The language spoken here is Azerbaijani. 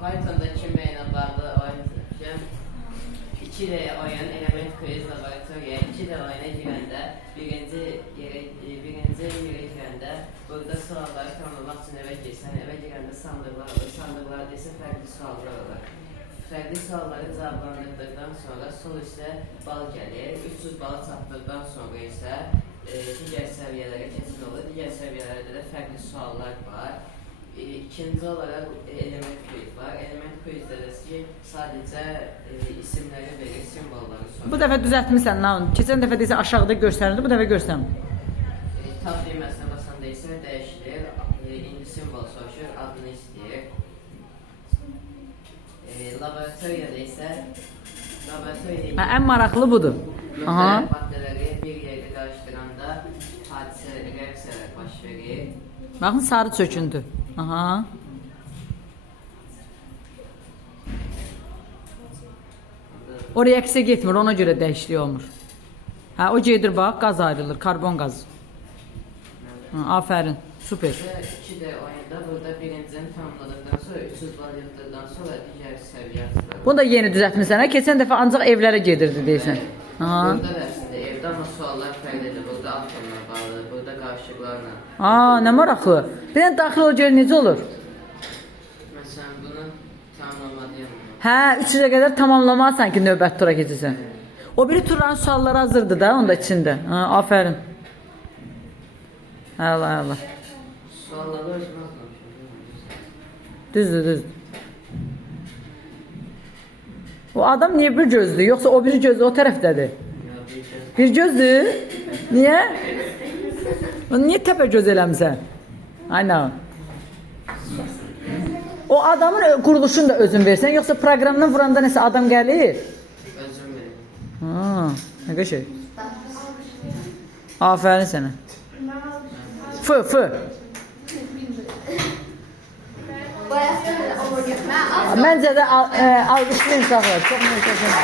Python'da kimyayla bağlı oyun seçmişəm. 2D oyun, element quiz laboratoriya, 2D oyuna girəndə, birinci yerə girəndə, burada sualları tanımlamaq üçün evə girsən, evə girəndə sandıqlar olur, sandıqlarda isə fərqli suallar olur. Fərqli sualları cavablandırdıqdan sonra sol üstə bal gəlir, 300 balı çatdıqdan sonra isə digər səviyyələrə keçid olur, digər səviyyələrdə də fərqli suallar var. İkinci olaraq element quiz var. Element quizdə də ki, sadəcə isimləri verir, simvolları sonra. Bu dəfə düzəltmirsən, Naun. Keçən dəfə desə aşağıda göstərirdi, bu dəfə göstərmir. Tab düyməsinə basanda isə dəyişilir. İndi simvol soruşur, adını istəyir. Laboratoriyada isə ən maraqlı budur. müxtəlif maddələri bir yerdə qarışdıranda hadisələr, reaksiyalar baş verir. Baxın, sarı çöküntü. Aha. O reaksiya getmir, ona görə dəyişiklik olmur. Hə, o gedir bax, qaz ayrılır, karbon qazı. Afərin, super. 2D oyunda burada birincini tamamladıqdan sonra 300 bal yığdıqdan sonra digər səviyyə açılır. Bunu da yeni düzəltmirsən, hə? Keçən dəfə ancaq evlərə gedirdi deyirsən. Aha. Burada da əslində evdə amma suallar fərqlidir. Burada atomla bağlı, burada qarışıqlarla. Nə maraqlı. Bir dənə daxil ol gör necə olur? Məsələn, bunu tamamlamalıyam. Hə, 300-ə qədər tamamlamalısan ki, növbəti tura keçirsən. O biri turların sualları hazırdır da onda içində. Afərin. Əla, əla. Sualları özüm atmamışım. Düzdür. O adam niyə bir gözdür? Yoxsa o biri gözdür, o tərəfdədir. Bir gözdür? Niyə? Niyə təpə göz eləmsən? Aynen. O adamın quruluşunu da özün versən, yoxsa proqramdan vuranda nəsə adam gəlir? Özüm verim. Nə qəşəng. Afərin sənə. F. Məncə də alqışlayın uşaqlar. Çox möhtəşəm.